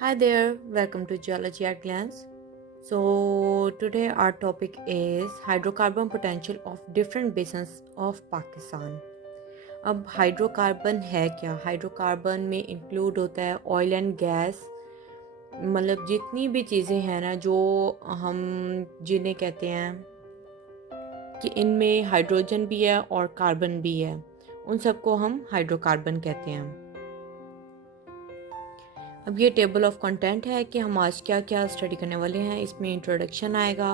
Hi there, welcome to Geology at Glance. So, today our topic is hydrocarbon potential of different basins of Pakistan. अब hydrocarbon है क्या? Hydrocarbon में include होता है oil and gas, मतलब जितनी भी चीज़ें हैं ना जो हम जिन्हें कहते हैं कि इनमें हाइड्रोजन भी है और कार्बन भी है, उन सबको हम हाइड्रोकार्बन कहते हैं। अब ये टेबल ऑफ कंटेंट है कि हम आज क्या क्या स्टडी करने वाले हैं। इसमें इंट्रोडक्शन आएगा,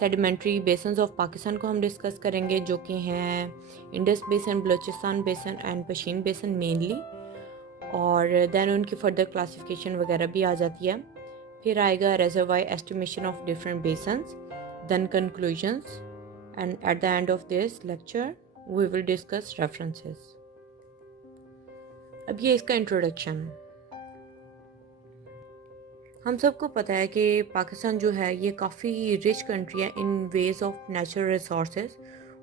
सेडिमेंट्री बेसन्स ऑफ पाकिस्तान को हम डिस्कस करेंगे जो कि हैं इंडस बेसन, बलूचिस्तान बेसन एंड पशीन बेसन मेनली, और देन उनकी फर्दर क्लासिफिकेशन वगैरह भी आ जाती है। फिर आएगा reservoir estimation of different basins, then conclusions, and at the end of this lecture we will discuss references. अब ये इसका इंट्रोडक्शन। हम सबको पता है कि पाकिस्तान जो है ये काफ़ी रिच कंट्री है इन वेज ऑफ नेचुरल रिसोर्सेज,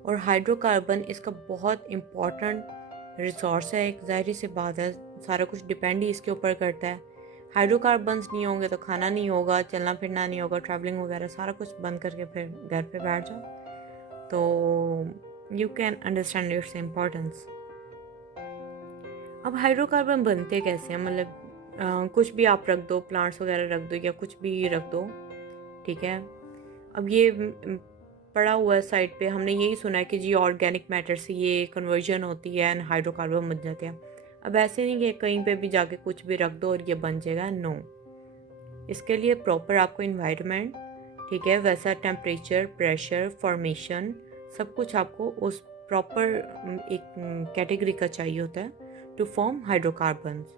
और हाइड्रोकार्बन इसका बहुत इम्पॉर्टेंट रिसोर्स है। एक ज़ाहिर सी बात है, सारा कुछ डिपेंड ही इसके ऊपर करता है। हाइड्रोकार्बन्स नहीं होंगे तो खाना नहीं होगा, चलना फिरना नहीं होगा, ट्रैवलिंग वगैरह सारा कुछ बंद करके फिर घर पे बैठ जाओ, तो you can understand its importance. अब हाइड्रोकार्बन बनते कैसे हैं? मतलब कुछ भी आप रख दो, प्लांट्स वगैरह रख दो या कुछ भी रख दो, ठीक है। अब ये पड़ा हुआ है साइड पे, हमने यही सुना है कि जी ऑर्गेनिक मैटर से ये कन्वर्जन होती है एंड हाइड्रोकार्बन बन जाते हैं। अब ऐसे नहीं कि कहीं पे भी जाके कुछ भी रख दो और ये बन जाएगा, नो। इसके लिए प्रॉपर आपको इन्वायरमेंट, ठीक है, वैसा टेम्परेचर, प्रेशर, फॉर्मेशन, सब कुछ आपको उस प्रॉपर एक कैटेगरी का चाहिए होता है टू फॉर्म हाइड्रोकार्बन्स।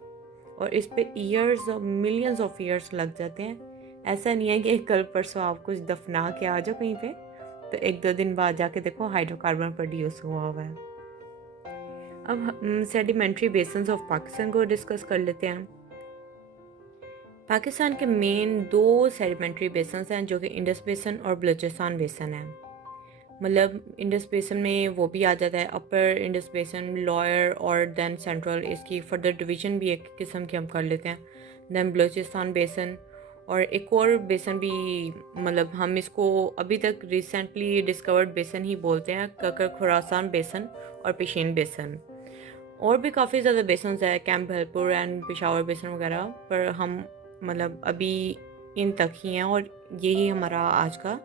और इस पे ईयर्स और मिलियंस ऑफ ईयर्स लग जाते हैं। ऐसा नहीं है कि कल परसों आप कुछ दफना के आ जाओ कहीं पे तो एक दो दिन बाद जाके देखो हाइड्रोकार्बन प्रोड्यूस हुआ हुआ है। अब सेडिमेंट्री बेसन्स ऑफ पाकिस्तान को डिस्कस कर लेते हैं। पाकिस्तान के मेन दो सेडिमेंट्री बेसन्स हैं जो कि इंडस बेसन और बलूचिस्तान बेसन है। मतलब इंडस बेसन में वो भी आ जाता है, अपर इंडस बेसन, लोअर और देन सेंट्रल, इसकी फर्दर डिवीजन भी एक किस्म की हम कर लेते हैं। देन बलूचिस्तान बेसन, और एक और बेसन भी, मतलब हम इसको अभी तक रिसेंटली डिस्कवर्ड बेसन ही बोलते हैं, ककर खुरासान बेसन और पेशीन बेसन। और भी काफ़ी ज़्यादा बेसन्स है, कैंप हेलपुर एंड पेशावर बेसन वगैरह, पर हम मतलब अभी इन तक ही हैं और यही हमारा आज का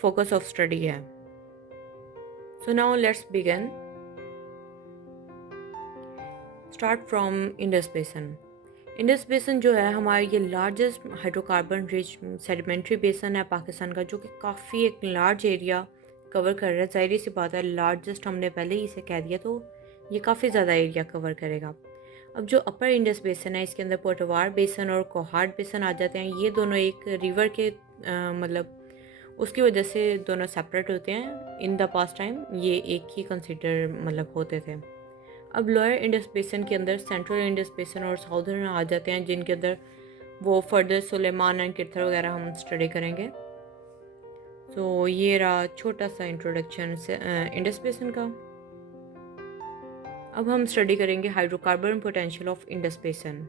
फोकस ऑफ स्टडी है। So now let's begin. Start from Indus Basin. Indus बेसन जो है हमारा ये लार्जेस्ट हाइड्रोकार्बन रिच सेडिमेंट्री बेसन है पाकिस्तान का, जो कि काफ़ी एक लार्ज एरिया कवर कर रहा है। ज़ाहिर सी बात है, लार्जेस्ट हमने पहले ही इसे कह दिया, तो ये काफ़ी ज़्यादा एरिया कवर करेगा। अब जो अपर इंडस बेसन है, इसके अंदर पोटवार बेसन और कोहाट बेसन आ जाते हैं। ये दोनों एक रिवर के मतलब उसकी वजह से दोनों सेपरेट होते हैं। इन द पास्ट टाइम ये एक ही कंसिडर मतलब होते थे। अब लोअर इंडस बेसन के अंदर सेंट्रल इंडस बेसन और साउदर्न आ जाते हैं, जिनके अंदर वो फर्दर सुलेमान एंड किरथर वगैरह हम स्टडी करेंगे। तो ये रहा छोटा सा इंट्रोडक्शन इंडस बेसन का। अब हम स्टडी करेंगे हाइड्रोकार्बन पोटेंशियल ऑफ इंडस बेसन।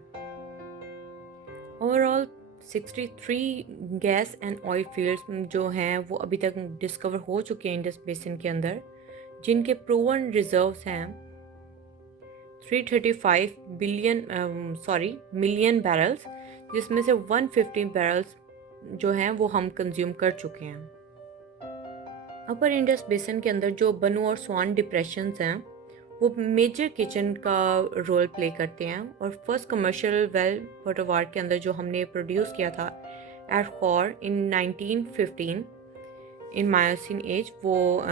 Overall 63 gas and oil fields जो हैं वो अभी तक डिस्कवर हो चुके हैं इंडस बेसन के अंदर, जिनके प्रूवन रिजर्व्स हैं 335 मिलियन बैरल्स, जिसमें से 150 बैरल्स जो हैं वो हम कंज्यूम कर चुके हैं। अपर इंडस बेसन के अंदर जो बनू और स्वान डिप्रेशंस हैं वो मेजर किचन का रोल प्ले करते हैं। और फर्स्ट कमर्शियल वेल पोटवार के अंदर जो हमने प्रोड्यूस किया था एट खौर इन 1915 इन मायोसिन एज, वो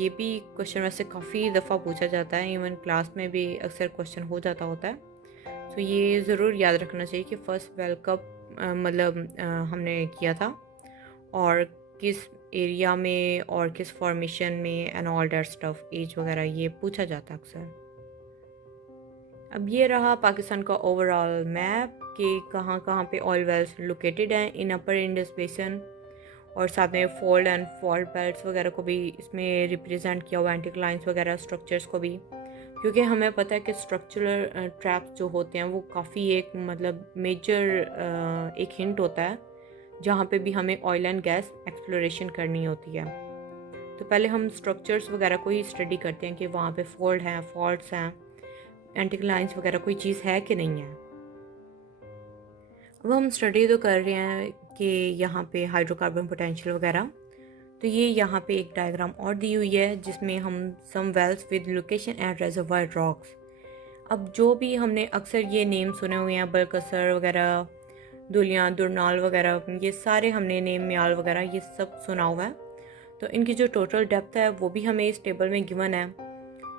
ये भी क्वेश्चन वैसे काफ़ी दफ़ा पूछा जाता है, इवन क्लास में भी अक्सर क्वेश्चन हो जाता होता है। तो ये ज़रूर याद रखना चाहिए कि फ़र्स्ट वेल कब मतलब हमने किया था और किस एरिया में और किस फॉर्मेशन में and all that stuff, as वगैरह ये पूछा जाता है अक्सर। अब ये रहा पाकिस्तान का ओवरऑल मैप कि कहाँ कहाँ पे ऑयल वेल्स लोकेटेड हैं इन अपर इंडस बेसन, और साथ में फोल्ड एंड फॉल्ट बेल्ट्स वगैरह को भी इसमें रिप्रेजेंट किया हुआ, एंटीक्लाइंस वगैरह स्ट्रक्चर्स को भी। क्योंकि हमें पता है कि स्ट्रक्चरल ट्रैप्स जो होते हैं वो काफ़ी एक मतलब मेजर एक हिंट होता है जहाँ पे भी हमें ऑयल एंड गैस एक्सप्लोरेशन करनी होती है। तो पहले हम स्ट्रक्चर्स वगैरह को ही स्टडी करते हैं कि वहाँ पे फोल्ड हैं, फॉल्ट्स हैं, एंटिक्लाइंस वगैरह कोई चीज़ है कि नहीं है। अब हम स्टडी तो कर रहे हैं कि यहाँ पे हाइड्रोकार्बन पोटेंशियल वगैरह, तो ये यहाँ पे एक डायग्राम और दी हुई है जिसमें हम some wells with location and reservoir rocks. अब जो भी हमने अक्सर ये नेम सुने हुए हैं, बलकसर वगैरह, दुलियान, दुरनाल वगैरह, ये सारे हमने नेम, म्याल वगैरह ये सब सुना हुआ है। तो इनकी जो टोटल डेप्थ है वो भी हमें इस टेबल में गिवन है।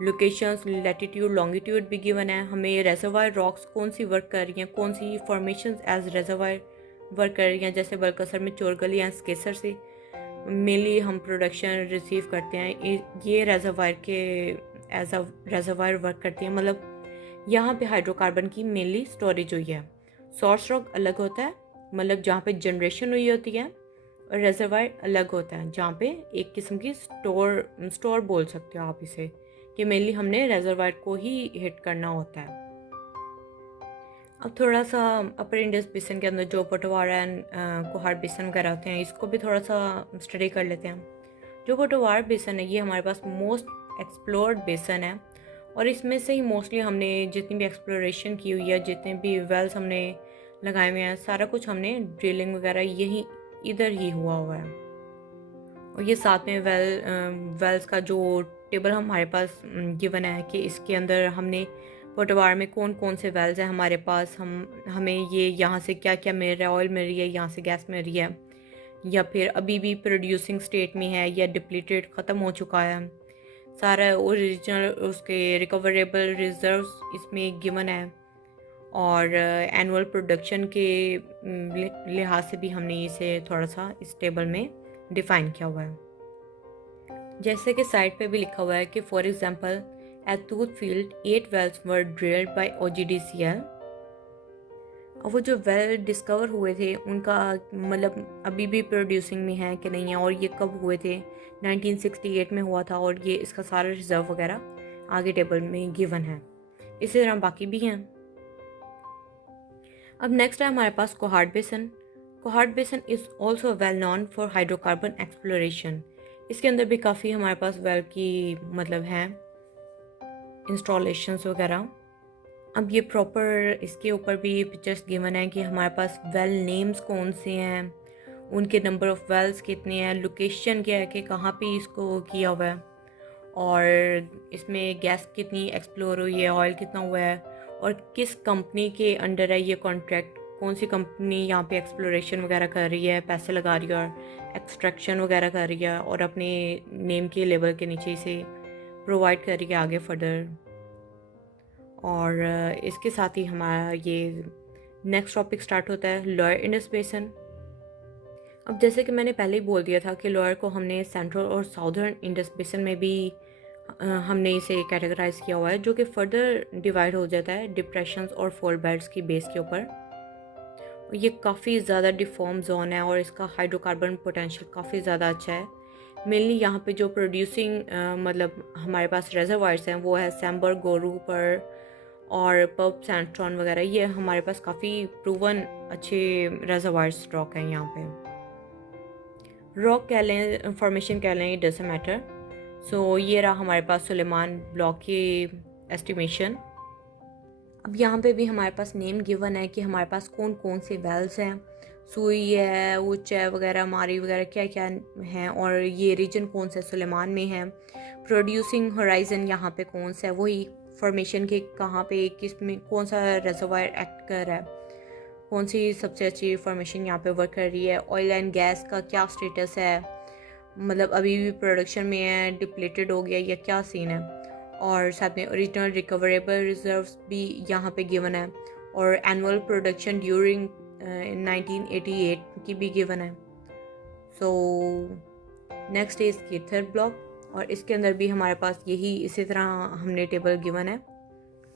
लोकेशंस, लैटिट्यूड, लॉन्गिट्यूड भी गिवन है। हमें रेजर्वायर रॉक्स कौन सी वर्क कर रही हैं, कौन सी फॉर्मेशंस एज रेजर्वायर वर्क कर रही हैं, जैसे बलकसर में चोरगली या स्केसर से मेनली हम प्रोडक्शन रिसीव करते हैं, ये रेजर्वायर के एज अ रेजर्वायर वर्क करती हैं। मतलब यहाँ पे हाइड्रोकार्बन की मेनली स्टोरेज हुई है। सोर्स रॉक अलग होता है, मतलब जहाँ पे जनरेशन हुई होती है, और रेजर्वायर अलग होता है जहाँ पे एक किस्म की स्टोर बोल सकते हो आप इसे, कि मेनली हमने रेजर्वायर को ही हिट करना होता है। अब थोड़ा सा अपर इंडस बेसिन के अंदर जो पोटवारा एंड कोहार बेसिन वगैरह होते हैं, इसको भी थोड़ा सा स्टडी कर लेते हैं। जो पोटवार बेसिन है ये हमारे पास मोस्ट एक्सप्लोर्ड बेसिन है, और इसमें से ही मोस्टली हमने जितनी भी एक्सप्लोरेशन की हुई है, जितने भी वेल्स हमने लगाए हुए हैं, सारा कुछ हमने ड्रिलिंग वगैरह यही इधर ही हुआ है। और ये साथ में वेल्स का जो टेबल हमारे पास गिवन है कि इसके अंदर हमने पोटवार में कौन कौन से वेल्स हैं हमारे पास, हमें ये यहाँ से क्या क्या मिल रहा है, ऑयल मिल रही है, यहाँ से गैस मिल रही है, या फिर अभी भी प्रोड्यूसिंग स्टेट में है, या डिप्लीटेड ख़त्म हो चुका है। सारा ओरिजिनल उसके रिकवरेबल रिजर्व्स इसमें गिवन है, और एनुअल प्रोडक्शन के लिहाज से भी हमने इसे थोड़ा सा इस टेबल में डिफ़ाइन किया हुआ है। जैसे कि साइड पे भी लिखा हुआ है कि फॉर एग्जांपल एट तूत फील्ड 8 वेल्स वर ड्रिल्ड बाय OGDCL। और वो जो वेल डिस्कवर हुए थे उनका मतलब अभी भी प्रोड्यूसिंग में है कि नहीं है, और ये कब हुए थे, 1968 में हुआ था, और ये इसका सारा रिजर्व वगैरह आगे टेबल में गिवन है। इसी तरह बाकी भी हैं। अब नेक्स्ट है हमारे पास कोहार्ट बेसन। कोहार्ट बेसन is also well known for hydrocarbon exploration. इसके अंदर भी काफ़ी हमारे पास वेल की मतलब हैं इंस्टॉलेशंस वगैरह। अब ये प्रॉपर इसके ऊपर भी पिक्चर्स गिवन है कि हमारे पास वेल नेम्स कौन से हैं, उनके नंबर ऑफ़ वेल्स कितने हैं, लोकेशन क्या है कि कहाँ पे इसको किया हुआ है, और इसमें गैस कितनी एक्सप्लोर हुई है, ऑयल कितना हुआ है, और किस कंपनी के अंडर है ये कॉन्ट्रैक्ट, कौन सी कंपनी यहाँ पे एक्सप्लोरेशन वगैरह कर रही है, पैसे लगा रही है और एक्सट्रैक्शन वगैरह कर रही है, और अपने नेम के लेबल के नीचे इसे प्रोवाइड कर रही है आगे फर्दर। और इसके साथ ही हमारा ये नेक्स्ट टॉपिक स्टार्ट होता है लोअर इंडस बेसिन। अब जैसे कि मैंने पहले ही बोल दिया था कि लोअर को हमने सेंट्रल और साउदर्न इंडस बेसिन में भी हमने इसे कैटेगराइज किया हुआ है, जो कि फर्दर डिवाइड हो जाता है डिप्रेशंस और फॉल्ट बेल्ट्स की बेस के ऊपर। ये काफ़ी ज़्यादा डिफॉर्म जोन है, और इसका हाइड्रोकार्बन पोटेंशियल काफ़ी ज़्यादा अच्छा है। मेनली यहाँ पे जो प्रोड्यूसिंग मतलब हमारे पास रेजर्वायर्स हैं वो है सैम्बर, गोरू पर और पब, सैंडस्टोन वगैरह। ये हमारे पास काफ़ी प्रूवन अच्छे रेजर्वायर्स स्टॉक हैं यहाँ पे। रॉक कह लें, फॉर्मेशन कह लें, इट डजंट मैटर। सो ये रहा हमारे पास सुलेमान ब्लॉक की एस्टिमेशन। अब यहाँ पे भी हमारे पास नेम गिवन है कि हमारे पास कौन कौन से वेल्स हैं, सुई है, उच्च है वगैरह, मारी वगैरह क्या क्या हैं, और ये रीजन कौन सा सुलेमान में है, प्रोड्यूसिंग होराइजन यहाँ पे कौन सा है, वही फॉर्मेशन के कहाँ पे किस में कौन सा रेजर्वायर एक्ट कर रहा है, कौन सी सबसे अच्छी फॉर्मेशन यहाँ पे वर्क कर रही है, ऑयल एंड गैस का क्या स्टेटस है, मतलब अभी भी प्रोडक्शन में है, डिप्लीटेड हो गया या क्या सीन है, और साथ में ओरिजिनल रिकवरेबल रिजर्व्स भी यहाँ पे गिवन है, और एनुअल प्रोडक्शन ड्यूरिंग 1988 की भी गिवन है। सो नेक्स्ट इज की थर्ड ब्लॉक, और इसके अंदर भी हमारे पास यही इसी तरह हमने टेबल गिवन है।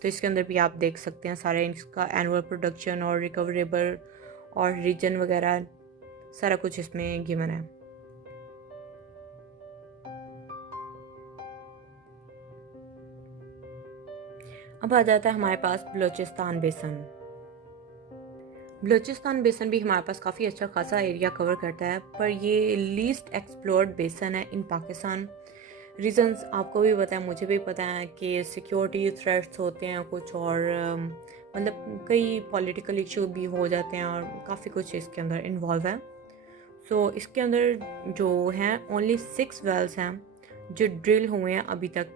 तो इसके अंदर भी आप देख सकते हैं सारे इसका एनुअल प्रोडक्शन और रिकवरेबल और रीजन वगैरह सारा कुछ इसमें गिवन है। अब आ जाता है हमारे पास बलूचिस्तान बेसन। बलूचिस्तान बेसन भी हमारे पास काफ़ी अच्छा खासा एरिया कवर करता है, पर ये लीस्ट एक्सप्लोर्ड बेसन है इन पाकिस्तान। रीजंस आपको भी पता है, मुझे भी पता है कि सिक्योरिटी थ्रेट्स होते हैं कुछ, और मतलब कई पॉलिटिकल इशू भी हो जाते हैं और काफ़ी कुछ इसके अंदर इन्वॉल्व है। सो इसके अंदर जो हैं ओनली 6 वेल्स हैं जो ड्रिल हुए हैं अभी तक,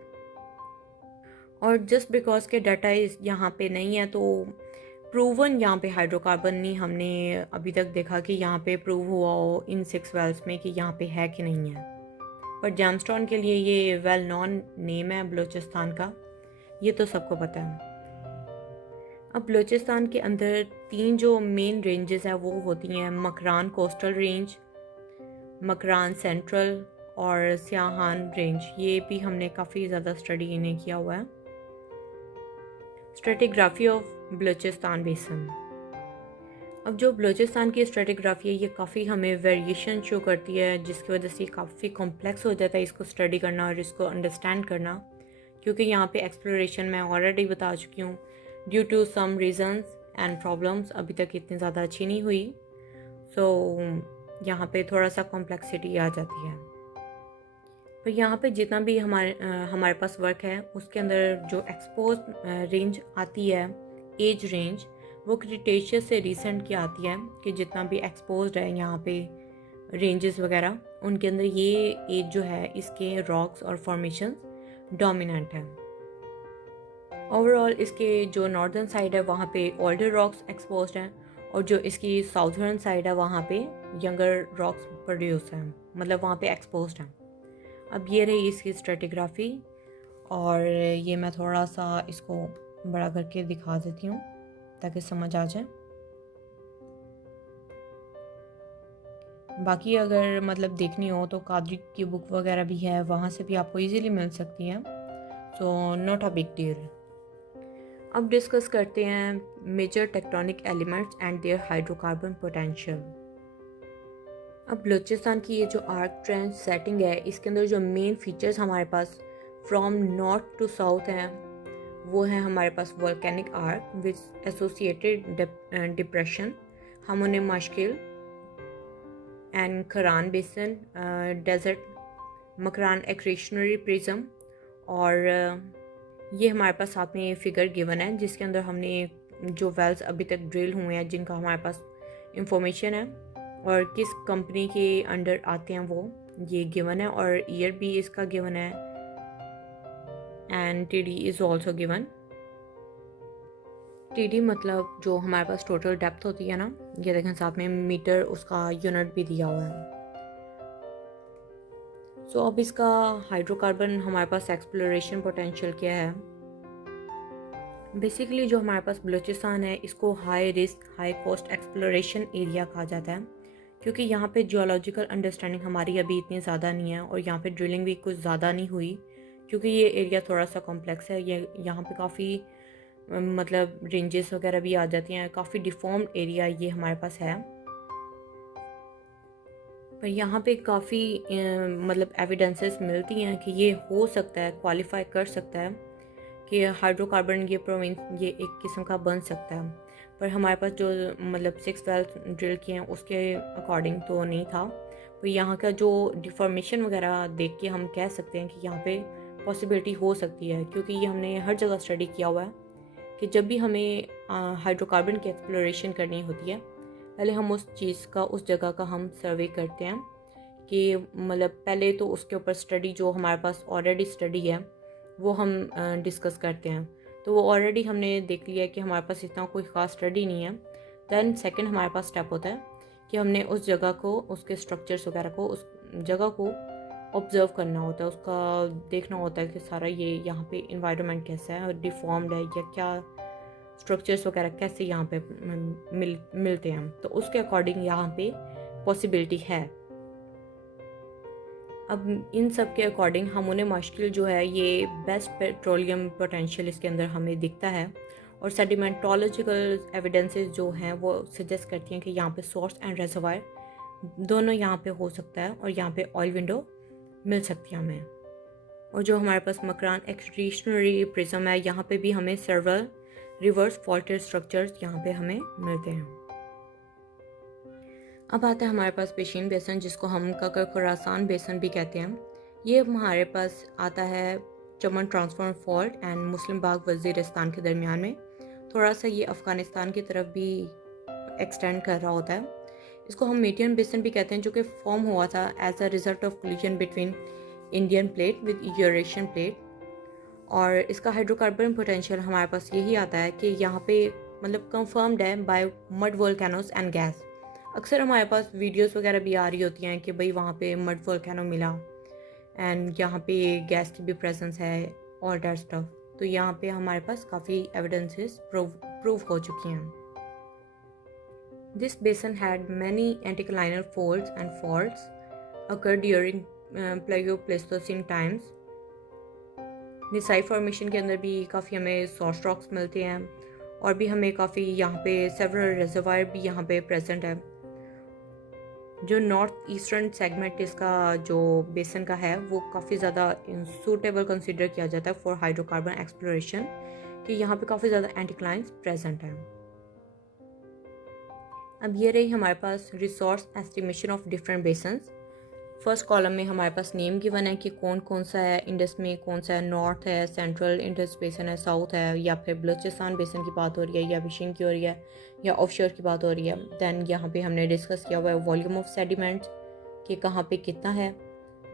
और जस्ट बिकॉज के डाटा यहाँ पे नहीं है तो प्रूवन यहाँ पे हाइड्रोकार्बन नहीं हमने अभी तक देखा कि यहाँ पे प्रूव हुआ हो इन 6 वेल्स में कि यहाँ पे है कि नहीं है। पर जैमस्टोन के लिए ये वेल नॉन नेम है बलूचिस्तान का, ये तो सबको पता है। अब बलूचिस्तान के अंदर 3 जो मेन रेंजेस हैं वो होती हैं Makran coastal range, Makran central और सियाहान रेंज। ये भी हमने काफ़ी ज़्यादा स्टडी इन्हें किया हुआ है। स्ट्रेटिग्राफी ऑफ बलूचिस्तान बेसन। अब जो बलूचिस्तान की स्ट्रेटिग्राफी है ये काफ़ी हमें वेरिएशन शो करती है, जिसकी वजह से काफ़ी कॉम्प्लेक्स हो जाता है इसको स्टडी करना और इसको अंडरस्टैंड करना, क्योंकि यहाँ पे एक्सप्लोरेशन मैं ऑलरेडी बता चुकी हूँ due to some reasons and problems अभी तक इतनी ज़्यादा अच्छी नहीं हुई। सो यहाँ पे थोड़ा सा कॉम्प्लेक्सिटी आ जाती है। पर यहाँ पे जितना भी हमारे पास वर्क है उसके अंदर जो एक्सपोज रेंज आती है, एज रेंज, वो क्रिटेशियस से रिसेंट की आती है कि जितना भी एक्सपोज्ड है यहाँ पे रेंजेस वगैरह, उनके अंदर ये एज जो है इसके रॉक्स और फॉर्मेशन डोमिनेंट है। ओवरऑल इसके जो नॉर्दर्न साइड है वहाँ पे ओल्डर रॉक्स एक्सपोज्ड हैं, और जो इसकी साउथर्न साइड है वहाँ पे यंगर रॉक्स प्रोड्यूस हैं, मतलब वहाँ पे एक्सपोज्ड हैं। अब ये रही इसकी स्ट्रेटिग्राफी, और ये मैं थोड़ा सा इसको बड़ा करके दिखा देती हूँ ताकि समझ आ जाए। बाकी अगर मतलब देखनी हो तो कादरी की बुक वगैरह भी है, वहाँ से भी आपको इजीली मिल सकती हैं। So not a big deal. अब डिस्कस करते हैं major tectonic elements and their hydrocarbon potential. अब बलूचिस्तान की ये जो आर्क ट्रेंच सेटिंग है इसके अंदर जो मेन फीचर्स हमारे पास फ्रॉम नॉर्थ टू साउथ हैं वो है हमारे पास volcanic arc with associated depression, Hamune Mashkel and Kharan basin, desert Makran accretionary prism, और ये हमारे पास साथ में फिगर गिवन है जिसके अंदर हमने जो वेल्स अभी तक ड्रिल हुए हैं जिनका हमारे पास इंफॉर्मेशन है और किस कंपनी के अंडर आते हैं वो ये गिवन है, और ईयर भी इसका गिवन है and TD is also given. TD मतलब जो हमारे पास टोटल डेप्थ होती है ना, ये देखें साथ में मीटर उसका यूनिट भी दिया हुआ है। सो अब इसका हाइड्रोकार्बन हमारे पास एक्सप्लोरेशन पोटेंशियल क्या है। बेसिकली जो हमारे पास बलूचिस्तान है इसको high risk high cost exploration area कहा जाता है, क्योंकि यहाँ पे जियोलॉजिकल अंडरस्टैंडिंग हमारी अभी इतनी ज़्यादा नहीं है और यहाँ पे ड्रिलिंग भी कुछ ज़्यादा नहीं हुई, क्योंकि ये एरिया थोड़ा सा कॉम्प्लेक्स है। ये यहाँ पे काफ़ी मतलब रेंजेस वगैरह भी आ जाती हैं, काफ़ी डिफॉर्म्ड एरिया ये हमारे पास है। पर यहाँ पे काफ़ी मतलब एविडेंसेस मिलती हैं कि ये हो सकता है, क्वालिफाई कर सकता है कि हाइड्रोकार्बन ये प्रोविंस ये एक किस्म का बन सकता है। पर हमारे पास जो मतलब 6 वेल ड्रिल किए हैं उसके अकॉर्डिंग तो नहीं था। पर यहाँ का जो डिफॉर्मेशन वगैरह देख के हम कह सकते हैं कि यहाँ पे पॉसिबिलिटी हो सकती है, क्योंकि ये हमने हर जगह स्टडी किया हुआ है कि जब भी हमें हाइड्रोकार्बन की एक्सप्लोरेशन करनी होती है पहले हम उस चीज़ का उस जगह का हम सर्वे करते हैं कि मतलब पहले तो उसके ऊपर स्टडी जो हमारे पास ऑलरेडी स्टडी है वो हम डिस्कस करते हैं। तो वो ऑलरेडी हमने देख लिया है कि हमारे पास इतना कोई ख़ास स्टडी नहीं है। दैन सेकंड हमारे पास स्टेप होता है कि हमने उस जगह को उसके स्ट्रक्चर्स वगैरह को उस जगह को ऑब्ज़र्व करना होता है, उसका देखना होता है कि सारा ये यहाँ पे इन्वायरमेंट कैसा है और डिफॉर्म्ड है या क्या स्ट्रक्चर्स वगैरह कैसे यहाँ पे मिलते हैं, तो उसके अकॉर्डिंग यहाँ पे पॉसिबिलिटी है। अब इन सब के अकॉर्डिंग हमोने माशकिल जो है ये बेस्ट पेट्रोलियम पोटेंशियल इसके अंदर हमें दिखता है, और सेडिमेंटोलॉजिकल एविडेंसेस जो हैं वो सजेस्ट करती हैं कि यहाँ पे सोर्स एंड रेजर्वायर दोनों यहाँ पे हो सकता है और यहाँ पे ऑयल विंडो मिल सकती है हमें। और जो हमारे पास मकरान एक्सट्रीशनरी प्रिज्म है, यहाँ पे भी हमें सर्वल रिवर्स फॉल्टेड स्ट्रक्चर्स यहाँ पे हमें मिलते हैं। अब आता है हमारे पास पेशीन बेसन, जिसको हम ककर खुरासान बेसन भी कहते हैं। ये हमारे पास आता है चमन ट्रांसफॉर्म फॉल्ट एंड मुस्लिम बाग वजीरिस्तान के दरमियान में। थोड़ा सा ये अफ़गानिस्तान की तरफ भी एक्सटेंड कर रहा होता है। इसको हम मीडियन बेसन भी कहते हैं, जो कि फॉर्म हुआ था as a result of collision between Indian plate with Eurasian plate. और इसका हाइड्रोकार्बन पोटेंशियल हमारे पास यही आता है कि यहाँ पे मतलब कंफर्म्ड है by mud volcanoes and gas. अक्सर हमारे पास वीडियोस वगैरह भी आ रही होती हैं कि भाई वहाँ पे मड वोल्केनो मिला एंड यहाँ पे गैस की भी प्रेजेंस है, ऑल दैट स्टफ। तो यहाँ पे हमारे पास काफ़ी एविडेंसेस प्रूव हो चुकी हैं। This basin had many anticlinal folds and faults occurred during plio pleistocene times. Nisai formation के अंदर भी काफ़ी हमें सॉफ्ट रॉक्स मिलते हैं और भी हमें काफ़ी यहाँ पे सेवरल रिजर्वायर भी यहाँ पे प्रेजेंट है। जो नॉर्थ ईस्टर्न सेगमेंट इसका जो बेसन का है वो काफ़ी ज़्यादा सूटेबल कंसिडर किया जाता है फॉर हाइड्रोकार्बन एक्सप्लोरेशन, कि यहाँ पे काफ़ी ज़्यादा एंटीक्लाइंस प्रेजेंट हैं। अब ये रही हमारे पास resource estimation of different basins. First column में हमारे पास नेम गिवन है कि कौन कौन सा है इंडस में, कौन सा है नॉर्थ है, सेंट्रल इंडस बेसन है, साउथ है, या फिर बलूचिस्तान बेसन की बात हो रही है, या फिशिंग की हो रही है, या ऑफशोर की बात हो रही है। दैन यहाँ पे हमने डिस्कस किया हुआ है वॉल्यूम ऑफ सेडिमेंट्स कि कहाँ पे कितना है।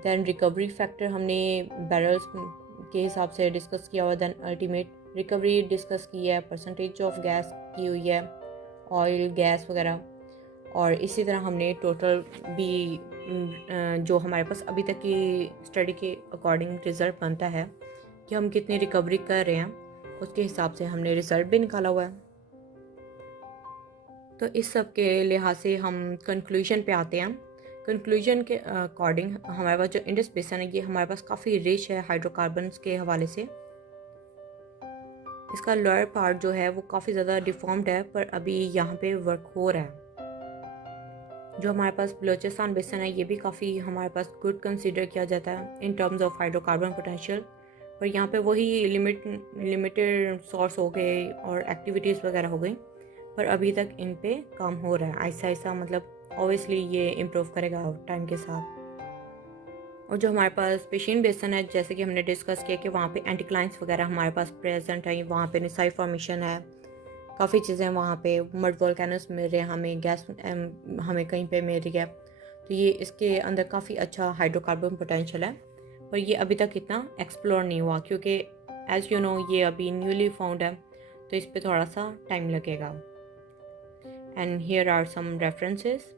दैन रिकवरी फैक्टर हमने बैरल्स के हिसाब से डिस्कस किया हुआ है। दैन अल्टीमेट रिकवरी डिस्कस की है, परसेंटेज ऑफ गैस की हुई है, ऑयल गैस वगैरह। और इसी तरह हमने टोटल भी जो हमारे पास अभी तक की स्टडी के अकॉर्डिंग रिज़ल्ट बनता है कि हम कितनी रिकवरी कर रहे हैं, उसके हिसाब से हमने रिज़ल्ट भी निकाला हुआ है। तो इस सब के लिहाज से हम कंक्लूजन पे आते हैं। कंक्लूजन के अकॉर्डिंग हमारे पास जो इंडस बेसन है ये हमारे पास काफ़ी रिच है हाइड्रोकार्बन्स के हवाले से। इसका लोअर पार्ट जो है वो काफ़ी ज़्यादा डिफॉर्म्ड है, पर अभी यहाँ पे वर्क हो रहा है। जो हमारे पास बलूचिस्तान बेसन है ये भी काफ़ी हमारे पास गुड कंसीडर किया जाता है in terms of hydrocarbon potential, पर यहाँ पे वही लिमिटेड सोर्स हो गए और एक्टिविटीज़ वगैरह हो गई, पर अभी तक इन पे काम हो रहा है ऐसा ऐसा, मतलब ऑब्वियसली ये इम्प्रूव करेगा टाइम के साथ। और जो हमारे पास पेशीन बेसन है, जैसे कि हमने डिस्कस किया कि वहाँ पे एंटीक्लाइंस वगैरह हमारे पास प्रेजेंट है, वहाँ पे निसाई फॉर्मेशन है, काफ़ी चीज़ें वहाँ पे मड वोल्केनोस मिल रहे हैं हमें, गैस हमें कहीं पे मिल रही है। तो ये इसके अंदर काफ़ी अच्छा हाइड्रोकार्बन पोटेंशियल है, पर ये अभी तक इतना एक्सप्लोर नहीं हुआ क्योंकि एज़ यू नो ये अभी न्यूली फाउंड है, तो इस पे थोड़ा सा टाइम लगेगा। And here are some references.